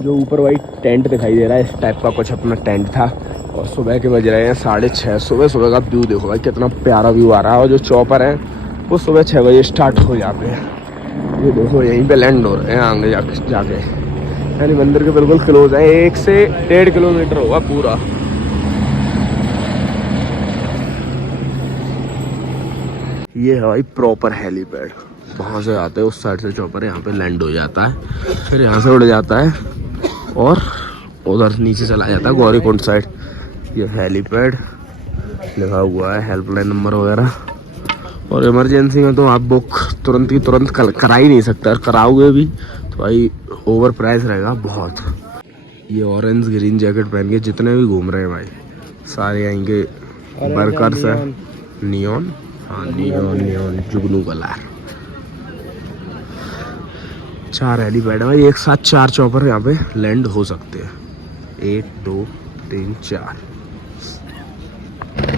जो ऊपर भाई टेंट दिखाई दे रहा है, इस टाइप का कुछ अपना टेंट था। और सुबह के बज रहे हैं 6:30। सुबह का व्यू देखो भाई, कितना प्यारा व्यू आ रहा है। और जो चॉपर है वो सुबह 6 बजे स्टार्ट हो जाते हैं। ये देखो यहीं पे लैंड हो रहे हैं आगे जाके, यानी मंदिर के बिल्कुल क्लोज है। 1 से 1.5 किलोमीटर होगा पूरा। ये है भाई प्रॉपर हेलीपैड। वहाँ से आते हैं उस साइड से चॉपर, यहाँ पे लैंड हो जाता है, फिर यहाँ से उड़ जाता है और उधर नीचे चला जाता है गौरीकुंड साइड। ये हेलीपैड लिखा हुआ है, हेल्पलाइन नंबर वगैरह। और इमरजेंसी में तो आप बुक तुरंत की तुरंत करा ही नहीं सकते, और कराओगे भी तो भाई ओवर प्राइस रहेगा बहुत। ये ऑरेंज ग्रीन जैकेट पहन के जितने भी घूम रहे हैं भाई, सारे यहीं के वर्कर्स हैं। नियॉन, हाँ नियॉन जुगनू कलर। 4 हेलीपैड है भाई, एक साथ 4 चॉपर यहाँ पे लैंड हो सकते हैं। 1 2 3 4।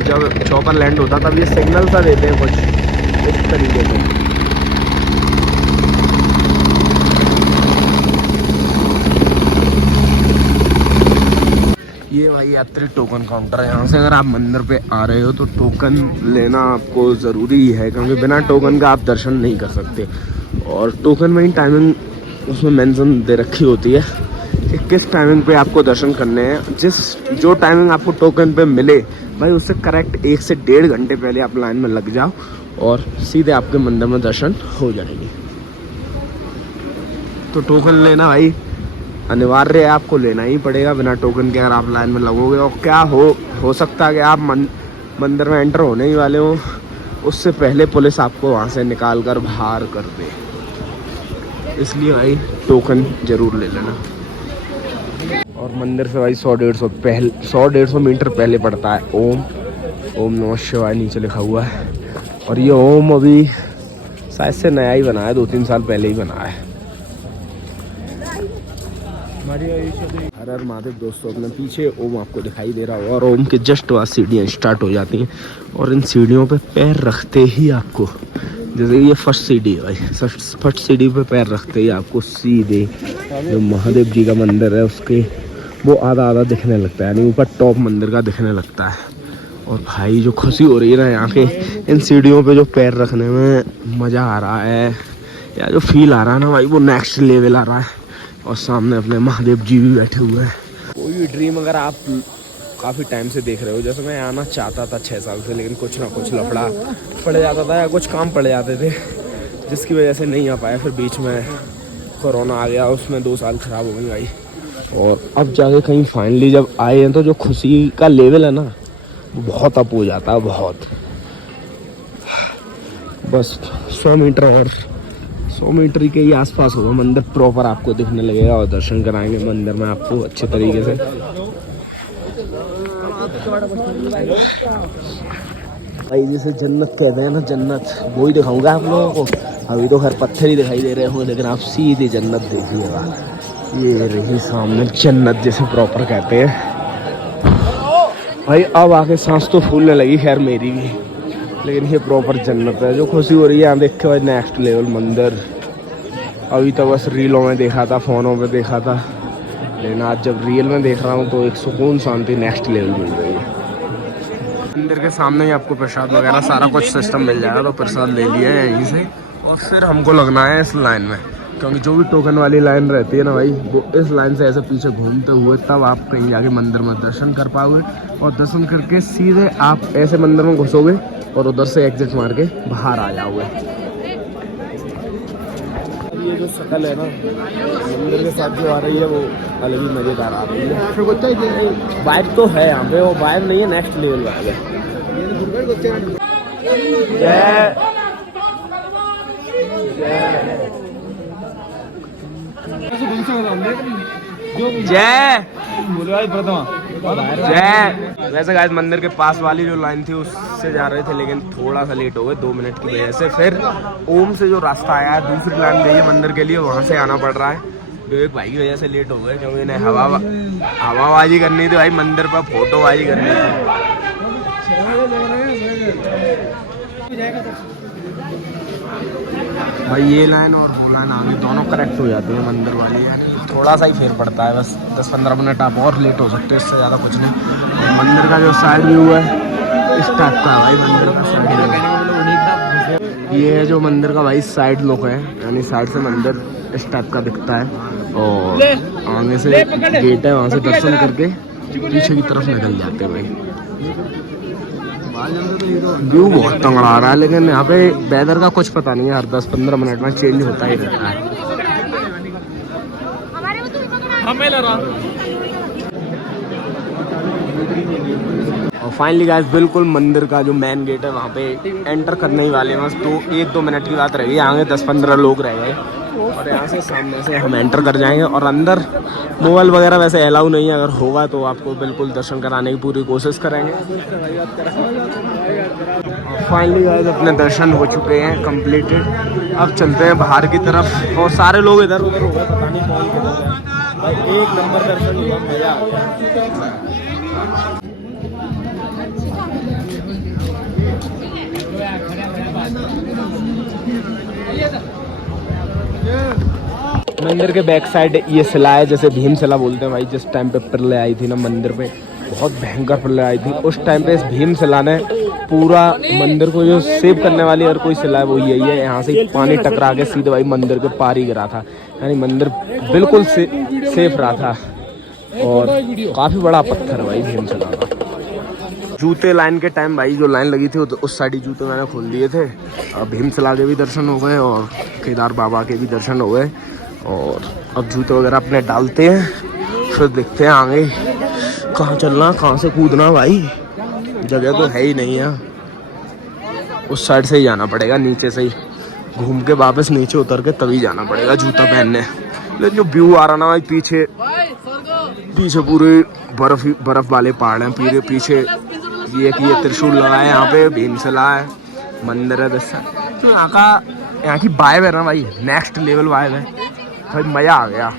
जब चॉपर लैंड होता तब ये सिग्नल सा देते हैं कुछ इस तरीके से। ये भाई यात्री टोकन काउंटर है। यहाँ से अगर आप मंदिर पे आ रहे हो तो टोकन लेना आपको ज़रूरी है, क्योंकि बिना टोकन का आप दर्शन नहीं कर सकते। और टोकन में ही टाइमिंग उसमें मेंशन दे रखी होती है कि किस टाइमिंग पे आपको दर्शन करने हैं। जो टाइमिंग आपको टोकन पे मिले भाई, उससे करेक्ट 1 से 1.5 घंटे पहले आप लाइन में लग जाओ और सीधे आपके मंदिर में दर्शन हो जाएंगे। तो टोकन लेना भाई अनिवार्य है, आपको लेना ही पड़ेगा। बिना टोकन के अगर आप लाइन में लगोगे, और क्या हो सकता है कि आप मंदिर में एंटर होने ही वाले हो, उससे पहले पुलिस आपको वहाँ से निकाल कर बाहर कर दे। इसलिए भाई टोकन ज़रूर ले लेना। और मंदिर से भाई 100-150 मीटर पहले पड़ता है ओम नमः शिवाय नीचे लिखा हुआ है। और ये ओम अभी शायद से नया ही बना है, 2-3 साल पहले ही बना है। हर हर महादेव दोस्तों, अपने पीछे ओम आपको दिखाई दे रहा होगा, और ओम के जस्ट बाद सीढ़ियाँ स्टार्ट हो जाती हैं। और इन सीढ़ियों पे पैर रखते ही आपको, जैसे ये फर्स्ट सीढ़ी है भाई, फर्स्ट सीढ़ी पे पैर रखते ही आपको सीधे जो महादेव जी का मंदिर है उसके वो आधा दिखने लगता है, यानी ऊपर टॉप मंदिर का दिखने लगता है। और भाई जो खुशी हो रही है ना यहाँ के इन सीढ़ियों पे जो पैर रखने में मज़ा आ रहा है, या जो फील आ रहा है ना भाई, वो नेक्स्ट लेवल आ रहा है। और सामने अपने महादेव जी भी बैठे हुए हैं। कोई भी ड्रीम अगर आप काफ़ी टाइम से देख रहे हो, जैसे मैं आना चाहता था 6 साल से, लेकिन कुछ ना कुछ लफड़ा पड़ जाता था या कुछ काम पड़ जाते थे जिसकी वजह से नहीं आ पाया। फिर बीच में कोरोना आ गया, उसमें 2 साल ख़राब हो गई भाई। और अब जाके कहीं फाइनली जब आए हैं तो जो खुशी का लेवल है ना वो बहुत अप हो जाता है, बहुत। बस 100 मीटर और 100 मीटर के ही आसपास होगा मंदिर प्रॉपर आपको दिखने लगेगा, और दर्शन कराएंगे मंदिर में आपको अच्छे तरीके से। भाई जिसे जन्नत कहते हैं ना, जन्नत वो ही दिखाऊंगा आप लोगों को। अभी तो हर पत्थर ही दिखाई दे रहे हो, लेकिन आप सीधे जन्नत देखिएगा। ये रही सामने जन्नत जिसे प्रॉपर कहते हैं भाई। अब आके सांस तो फूलने लगी, खैर मेरी भी, लेकिन ये प्रॉपर जन्नत है। जो खुशी हो रही है यहाँ देख के भाई, नेक्स्ट लेवल मंदिर। अभी तक बस रीलों में देखा था, फ़ोनों पे देखा था, लेकिन आज जब रियल में देख रहा हूँ तो एक सुकून शांति नेक्स्ट लेवल मिल रही है। मंदिर के सामने ही आपको प्रसाद वगैरह सारा कुछ सिस्टम मिल जाएगा, तो प्रसाद ले लिया है यहीं से। और फिर हमको लगना है इस लाइन में, क्योंकि जो भी टोकन वाली लाइन रहती है ना भाई, वो इस लाइन से ऐसे पीछे घूमते हुए तब आप कहीं जाके मंदिर में दर्शन कर पाओगे। और दर्शन करके सीधे आप ऐसे मंदिर में घुसोगे और उधर से एग्जिट मार के बाहर आ जाओगे। ये जो शक्ल है ना मंदिर के साथ जो आ रही है, वो अलग ही मज़ेदार आ रही है। वाइब तो है यहाँ पे, वो वाइब नहीं है, नेक्स्ट लेवल वाइब है। जय जय। वैसे गाइस मंदिर के पास वाली जो लाइन थी उससे जा रहे थे, लेकिन थोड़ा सा लेट हो गए 2 मिनट की वजह से। फिर ओम से जो रास्ता आया है, दूसरी लाइन गई है मंदिर के लिए, वहाँ से आना पड़ रहा है। जो एक भाई की वजह से लेट हो गए, क्योंकि इन्हें हवाबाजी करनी थी भाई, मंदिर पर फोटोबाजी करनी थी। भाई ये लाइन और वो लाइन आगे दोनों करेक्ट हो जाती है मंदिर वाली, यानी थोड़ा सा ही फेर पड़ता है, बस 10-15 मिनट आप और लेट हो सकते हैं, इससे ज़्यादा कुछ नहीं। और मंदिर का जो साइड व्यू है इस टाइप का है भाई, मंदिर का साइड व्यू ये है जो मंदिर का भाई साइड लुक है, यानी साइड से मंदिर इस टाइप का दिखता है। और आगे से गेट है, वहाँ से दर्शन करके पीछे की तरफ निकल जाते हैं भाई। व्यू बहुत तंगड़ा रहा है, लेकिन यहाँ पे वेदर का कुछ पता नहीं है, हर 10-15 मिनट में चेंज होता ही रहता है। और फाइनली गाइस बिल्कुल मंदिर का जो मेन गेट है वहाँ पे एंटर करने ही वाले हैं, बस 1-2 मिनट की बात रहेगी। आगे 10-15 लोग रह गए और यहाँ से सामने से हम एंटर कर जाएंगे। और अंदर मोबाइल वगैरह वैसे अलाउ नहीं है, अगर होगा तो आपको बिल्कुल दर्शन कराने की पूरी कोशिश करेंगे। फाइनली गाइस अपने दर्शन हो चुके हैं कंप्लीटेड। अब चलते हैं बाहर की तरफ, और सारे लोग इधर उधर हो गए, पता नहीं कौन किधर गया भाई। एक नंबर दर्शन हुआ, मजा आ गया। मंदिर के बैक साइड ये शिला है, जैसे भीमशिला बोलते हैं भाई। जिस टाइम पे प्रलय आई थी ना मंदिर पे, बहुत भयंकर प्रलय आई थी, उस टाइम पे इस भीमशिला ने पूरा मंदिर को जो सेव करने वाली और कोई शिला है वो यही है। यहाँ से पानी टकरा के सीधे भाई मंदिर के पार ही गिरा था, यानी मंदिर बिल्कुल सेफ रहा था। और काफ़ी बड़ा पत्थर है भाई भीमशिला का। जूते लाइन के टाइम भाई जो लाइन लगी थी उस साइड ही जूते मैंने खोल दिए थे। भीमशिला के भी दर्शन हो गए और केदार बाबा के भी दर्शन हो गए। और अब जूते वगैरह अपने डालते हैं, फिर देखते हैं आगे कहाँ चलना, कहाँ से कूदना भाई। जगह तो है ही नहीं है, उस साइड से ही जाना पड़ेगा, नीचे से ही घूम के वापस नीचे उतर के तभी जाना पड़ेगा जूता पहनने। लेकिन जो व्यू आ रहा ना भाई, पीछे पूरे बर्फ वाले पहाड़ हैं, पूरे पीछे ये त्रिशूल लगा है, यहाँ पे भीमशिला है, मंदिर है दर्शन। तो यहाँ की वाइब है ना भाई, नेक्स्ट लेवल वाइब है भाई, मज़ा आ गया।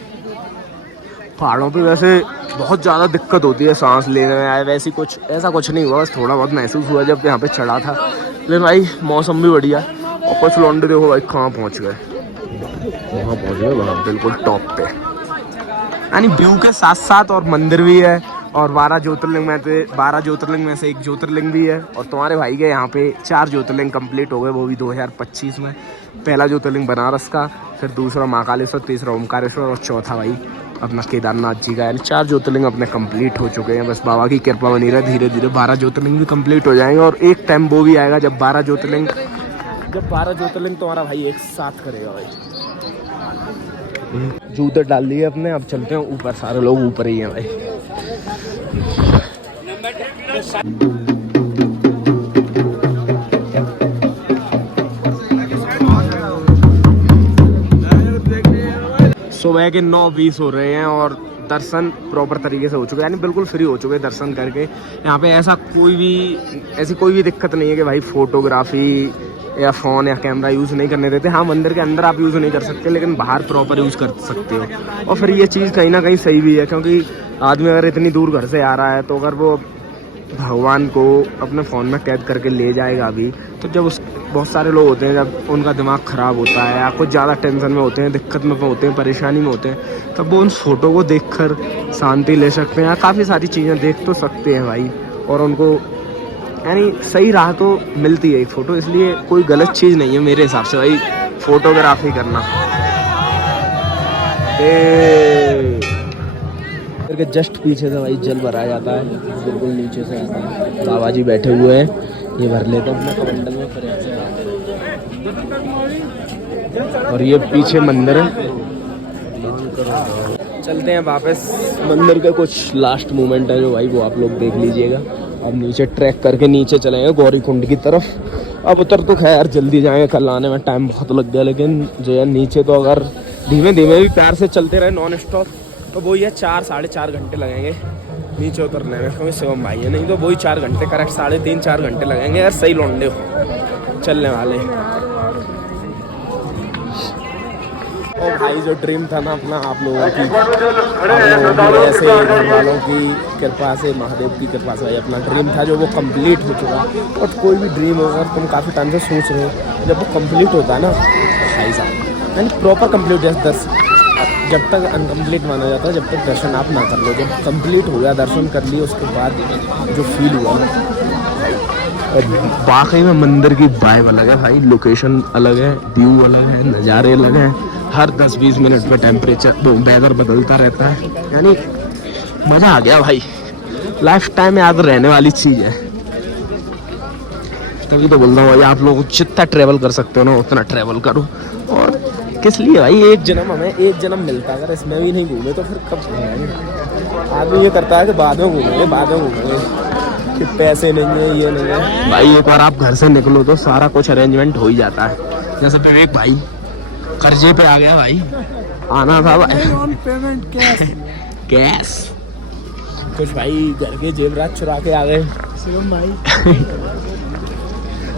पहाड़ों पे वैसे बहुत ज़्यादा दिक्कत होती है सांस लेने में, वैसे कुछ ऐसा कुछ नहीं हुआ, बस थोड़ा बहुत महसूस हुआ जब यहाँ पे चढ़ा था। लेकिन भाई मौसम भी बढ़िया, और कुछ लौंडे देखो भाई कहाँ पहुँच गए, वहाँ बिल्कुल टॉप पे, यानी व्यू के साथ साथ और मंदिर भी है। और 12 ज्योतिर्लिंग में से एक ज्योतिर्लिंग भी है। और तुम्हारे भाई के यहाँ पे 4 ज्योतिर्लिंग कंप्लीट हो गए, वो भी 2025 में। पहला ज्योतिर्लिंग बनारस का, फिर दूसरा महाकालेश्वर, तीसरा ओमकारेश्वर और चौथा भाई अपना केदारनाथ जी का। यानी 4 ज्योतिर्लिंग अपने कंप्लीट हो चुके हैं। बस बाबा की कृपा बनी रहे, धीरे धीरे 12 ज्योतिर्लिंग भी कंप्लीट हो जाएंगे। और एक टाइम वो भी आएगा जब 12 ज्योतिर्लिंग तुम्हारा भाई एक साथ करेगा भाई। जूते डाल दिए अपने, अब चलते हैं ऊपर, सारे लोग ऊपर ही हैं भाई। सुबह के 9:20 हो रहे हैं और दर्शन प्रॉपर तरीके से हो चुके हैं, यानी बिल्कुल फ्री हो चुके हैं दर्शन करके। यहाँ पे ऐसी कोई भी दिक्कत नहीं है कि भाई फोटोग्राफी या फ़ोन या कैमरा यूज़ नहीं करने देते। हाँ, मंदिर के अंदर आप यूज़ नहीं कर सकते, लेकिन बाहर प्रॉपर यूज़ कर सकते हो। और फिर ये चीज़ कहीं ना कहीं सही भी है, क्योंकि आदमी अगर इतनी दूर घर से आ रहा है, तो अगर वो भगवान को अपने फ़ोन में कैद करके ले जाएगा अभी, तो जब बहुत सारे लोग होते हैं, जब उनका दिमाग ख़राब होता है या कुछ ज़्यादा टेंशन में होते हैं, दिक्कत में होते हैं, परेशानी में होते हैं, तब वो उन फ़ोटो को देखकर शांति ले सकते हैं, काफ़ी सारी चीज़ें देख तो सकते हैं भाई। और उनको यानी सही राह तो मिलती है एक फ़ोटो, इसलिए कोई गलत चीज़ नहीं है मेरे हिसाब से भाई फ़ोटोग्राफी करना। के जस्ट पीछे से भाई जल भराया जाता है, बिल्कुल नीचे से आता है। बाबा जी बैठे हुए हैं, ये भर लेते हैं अपने कमंडल में, फिर यहाँ से। और ये पीछे मंदिर है, चलते हैं वापस। मंदिर के कुछ लास्ट मोमेंट है जो भाई वो आप लोग देख लीजिएगा। अब नीचे ट्रैक करके नीचे चलेंगे गौरी कुंड की तरफ। अब उतर तो खैर जल्दी जाएंगे, कल आने में टाइम बहुत लग गया, लेकिन जो है नीचे तो अगर धीमे धीमे भी प्यार से चलते रहे नॉन स्टॉप, तो वही है 4-4.5 घंटे लगेंगे नीचे उतरने में, क्योंकि शिवम भाई है, नहीं तो वही 4 घंटे करेक्ट, 3.5-4 घंटे लगेंगे यार। सही लौंडे हो चलने वाले। और भाई जो ड्रीम था ना अपना, आप लोगों की ऐसे घर वालों की कृपा से, महादेव की कृपा से भाई अपना ड्रीम था जो वो कंप्लीट हो चुका। और कोई भी ड्रीम हो, अगर तुम काफ़ी टाइम से सोच रहे हो, जब वो कंप्लीट होता है ना भाई साहब, यानी प्रॉपर कंप्लीट, जब तक अनकम्प्लीट माना जाता है, जब तक दर्शन आप ना कर लो। जब कंप्लीट हो गया, दर्शन कर लिए, उसके बाद जो फील हुआ ना, वाकई में मंदिर की वाइब अलग है भाई। लोकेशन अलग है, व्यू अलग है, नज़ारे अलग हैं। हर 10-20 मिनट में टेम्परेचर वेदर बदलता रहता है, यानी मज़ा आ गया भाई। लाइफ टाइम याद रहने वाली चीज़ है। तभी तो बोलता हूँ भाई, आप लोग जितना ट्रैवल कर सकते हो ना उतना ट्रैवल करो। और किस लिए भाई, एक जन्म हमें एक जन्म मिलता है, अगर इसमें भी नहीं घूमे तो फिर कब घूमेंगे। आदमी ये करता है कि बाद में घूमेंगे, बाद में घूमेंगे, कि पैसे नहीं है, ये नहीं है भाई। एक बार आप घर से निकलो तो सारा कुछ अरेंजमेंट हो ही जाता है। जैसे विवेक भाई कर्जे पे आ गया भाई, आना था भाई पेमेंट कैश कुछ भाई, घर के जेवरात चुरा के आ गए शिवम भाई।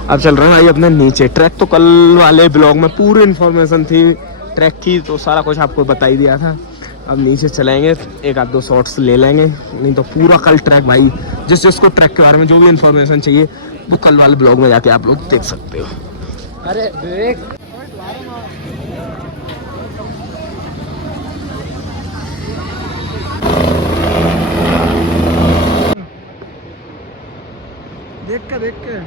अब चल रहे हैं भाई अपने नीचे। ट्रैक तो कल वाले ब्लॉग में पूरी इन्फॉर्मेशन थी ट्रैक की, तो सारा कुछ आपको बता ही दिया था। अब नीचे चलेंगे, एक आध दो शॉट्स ले लेंगे, नहीं तो पूरा कल ट्रैक भाई, जिसको ट्रैक के बारे में जो भी इन्फॉर्मेशन चाहिए वो कल वाले ब्लॉग में जाके आप लोग देख सकते हो। अरे विवेक देख के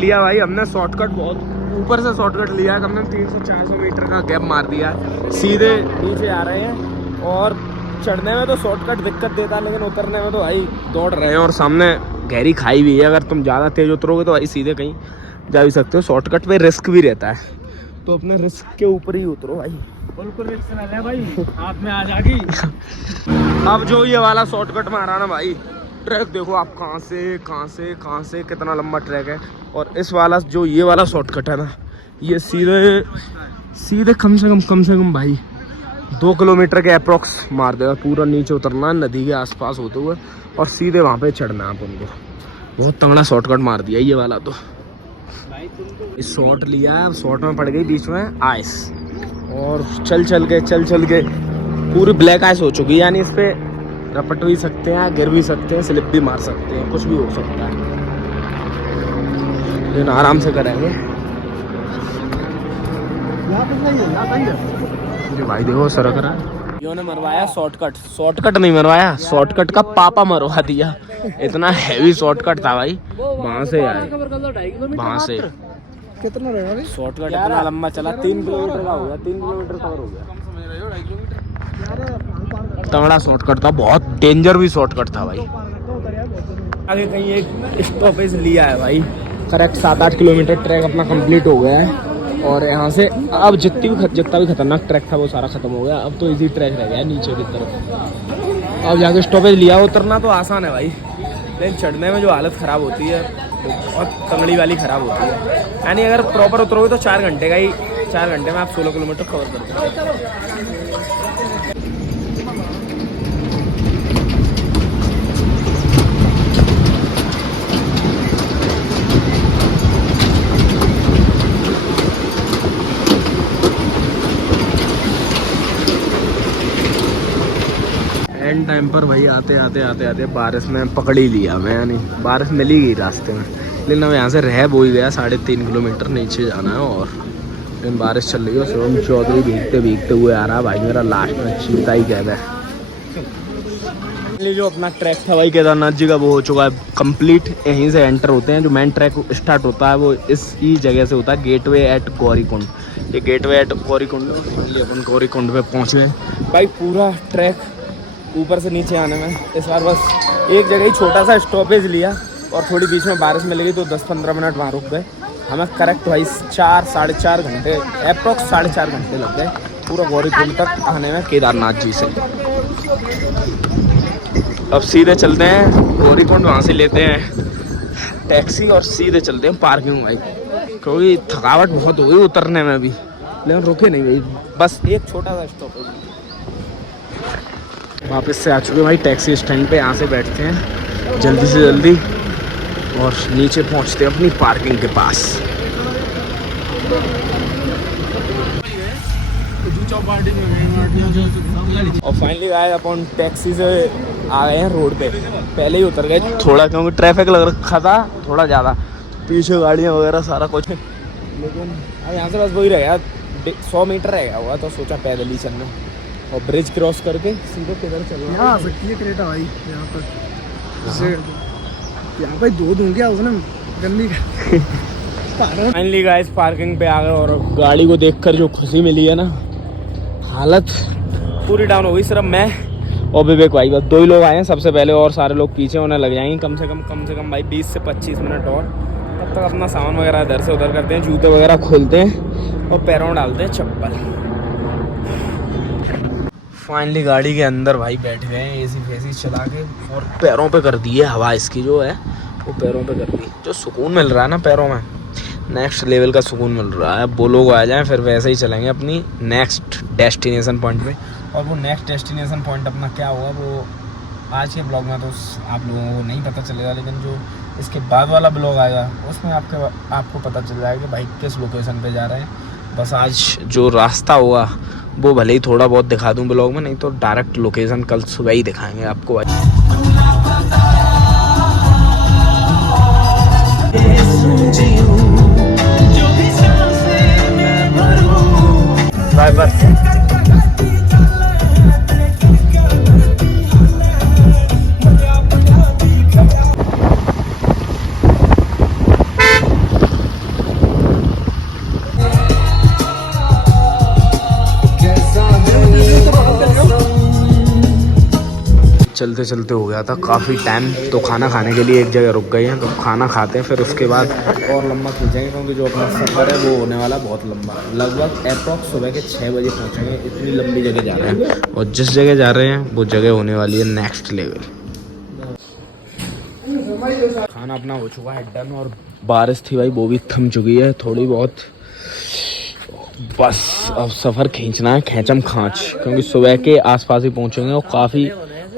लिया भाई हमने शॉर्टकट, बहुत ऊपर से शॉर्टकट लिया है हमने। 300-400 मीटर का गैप मार दिया, सीधे नीचे आ रहे हैं। और चढ़ने में तो शॉर्टकट दिक्कत देता है, लेकिन उतरने में तो भाई दौड़ रहे हैं। और सामने गहरी खाई भी है, अगर तुम ज़्यादा तेज उतरोगे तो भाई सीधे कहीं जा भी सकते हो। शॉर्टकट पे रिस्क भी रहता है, तो अपने रिस्क के ऊपर ही उतरो भाई, बिल्कुल रिस्क ना ले भाई, हाथ में आ जाएगी। अब जो ये वाला शॉर्टकट मारा ना भाई, ट्रैक देखो आप कहाँ से कितना लंबा ट्रैक है। और इस वाला जो ये वाला शॉर्टकट है ना, ये सीधे कम से कम भाई 2 किलोमीटर के अप्रोक्स मार देगा। पूरा नीचे उतरना नदी के आसपास होते हुए और सीधे वहाँ पे चढ़ना है अपन को। बहुत तगड़ा शॉर्टकट मार दिया ये वाला। तो इस शॉर्ट लिया, शॉर्ट में पड़ गई बीच में आइस, और चल के पूरी ब्लैक आइस हो चुकी है, यानी इस पे रपट भी सकते हैं, गिर भी सकते हैं, स्लिप भी मार सकते हैं, कुछ भी हो सकता है, लेकिन आराम से करेंगे। भाई देखो सड़क रहा है, ने मरवाया शॉर्टकट नहीं मरवाया, शॉर्टकट का पापा मरवा दिया। इतना हैवी शॉर्टकट था भाई, वहाँ से आए, वहाँ से कितना शॉर्टकट इतना लंबा चला, 3 किलोमीटर का हो गया, 3 किलोमीटर कवर हो गया। तगड़ा शॉर्टकट था, बहुत डेंजर भी शॉर्टकट था भाई। आगे कहीं एक स्टॉपेज लिया है भाई, करेक्ट 7-8 किलोमीटर ट्रैक अपना कंप्लीट हो गया है। और यहाँ से अब जितना भी खतरनाक ट्रैक था वो सारा खत्म हो गया। अब तो इजी ट्रैक रह गया नीचे की तरफ। अब जाके स्टॉपेज लिया। उतरना तो आसान है भाई, लेकिन चढ़ने में जो हालत ख़राब होती है तो बहुत तंगड़ी वाली ख़राब होती है। यानी अगर प्रॉपर उतरोगे तो 4 घंटे में आप 16 किलोमीटर कवर कर दोगे। एंड टाइम पर भाई आते बारिश में पकड़ ही लिया मैं, यानी बारिश मिल ही गई रास्ते में। लेकिन अब यहाँ से रह बो ही गया, 3.5 किलोमीटर नीचे जाना है। और लेकिन बारिश चल रही है। शिवम चौधरी भीगते हुए आ रहा है भाई, मेरा लास्ट में चीता ही कहता है। जो अपना ट्रैक था भाई केदारनाथ जी का वो हो चुका है कंप्लीट। यहीं से एंटर होते हैं, जो मेन ट्रैक स्टार्ट होता है वो इसी जगह से होता है, गेटवे एट गौरीकुंड। ये गेटवे एट गौरीकुंड, अपन गौरीकुंड पे पहुँचे भाई। पूरा ट्रैक ऊपर से नीचे आने में इस बार बस एक जगह ही छोटा सा स्टॉपेज लिया, और थोड़ी बीच में बारिश मिल गई तो 10-15 मिनट वहाँ रुक गए। हमें करेक्ट भाई 4-4.5 घंटे, अप्रॉक्स 4.5 घंटे लग गए पूरा गौरीकुंड तक आने में केदारनाथ जी से। अब सीधे चलते हैं गौरीकुंड, वहाँ से लेते हैं टैक्सी और सीधे चलते हैं पार्किंग भाई, क्योंकि थकावट बहुत हो गई उतरने में भी, लेकिन रुके नहीं भाई, बस एक छोटा सा स्टॉपेज। वापस से आ चुके भाई टैक्सी स्टैंड पे, यहाँ से बैठते हैं जल्दी से जल्दी और नीचे पहुँचते हैं अपनी पार्किंग के पास। और फाइनली आए अपन टैक्सी से आ गए हैं रोड पे, पहले ही उतर गए थोड़ा, क्योंकि ट्रैफिक लग रखा था थोड़ा ज़्यादा, पीछे गाड़ियाँ वगैरह सारा कुछ। लेकिन अब यहाँ से बस वही रह गया, 100 मीटर रह गया हुआ, तो सोचा पैदल ही चलना। और ब्रिज क्रॉस करके सीधे किधर चलना यहाँ आ सकती है क्रेटा भाई, यहाँ पर जैसे यहाँ पे दो दूंगी उसने गंदी फाइनली गाइस पार्किंग पे आ गए और गाड़ी को देखकर जो खुशी मिली है ना, हालत पूरी डाउन हो गई। सिर्फ मैं और विवेक भाई, बस 2 ही लोग आए हैं सबसे पहले, और सारे लोग पीछे होने लग जाएंगे कम से कम भाई 20 से 25 मिनट और। तब तक अपना सामान वगैरह इधर से उधर करते हैं, जूते वगैरह खोलते हैं और पैरों में डालते हैं चप्पल। फाइनली गाड़ी के अंदर भाई बैठ गए हैं, एसी फेसी चला के, और पैरों पे कर दी है हवा इसकी जो है, वो पैरों पे कर दी। जो सुकून मिल रहा है ना पैरों में, नेक्स्ट लेवल का सुकून मिल रहा है। वो लोग आ जाएं फिर वैसे ही चलेंगे अपनी नेक्स्ट डेस्टिनेशन पॉइंट पे। और वो नेक्स्ट डेस्टिनेशन पॉइंट अपना क्या हुआ वो आज के ब्लॉग में तो आप लोगों को नहीं पता चलेगा, लेकिन जो इसके बाद वाला ब्लॉग आएगा उसमें आपको पता चल जाएगा कि भाई किस लोकेशन पे जा रहे हैं। बस आज जो रास्ता हुआ वो भले ही थोड़ा बहुत दिखा दूं ब्लॉग में, नहीं तो डायरेक्ट लोकेशन कल सुबह ही दिखाएंगे आपको। Bye bye. चलते चलते हो गया था काफ़ी टाइम, तो खाना खाने के लिए एक जगह रुक गए हैं, तो खाना खाते हैं फिर उसके बाद और लंबा खींचेंगे, क्योंकि जो अपना सफ़र है वो होने वाला बहुत लंबा। लगभग अप्रॉक्स सुबह के 6 बजे पहुँचेंगे, इतनी लंबी जगह जा रहे हैं। और जिस जगह जा रहे हैं वो जगह होने वाली है नेक्स्ट लेवल। खाना अपना हो चुका है डन, और बारिश थी भाई वो भी थम चुकी है थोड़ी बहुत। बस अब सफ़र खींचना है खेचम खाँच, क्योंकि सुबह के आसपास ही पहुँचेंगे और काफ़ी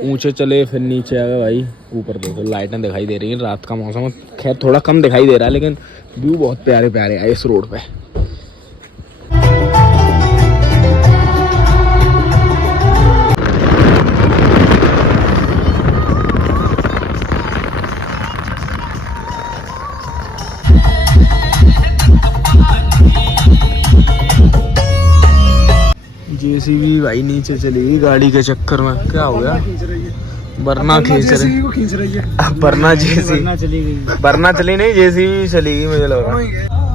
ऊंचे चले फिर नीचे आ गए भाई। ऊपर देखो लाइटें दिखाई दे रही हैं, रात का मौसम खैर थोड़ा कम दिखाई दे रहा है, लेकिन व्यू बहुत प्यारे प्यारे है इस रोड पे। जेसीबी भाई नीचे चली गई गाड़ी के चक्कर में, क्या हो गया? बरना खींच रही है, बरना चली नहीं, जेसीबी चली गई मुझे लगा।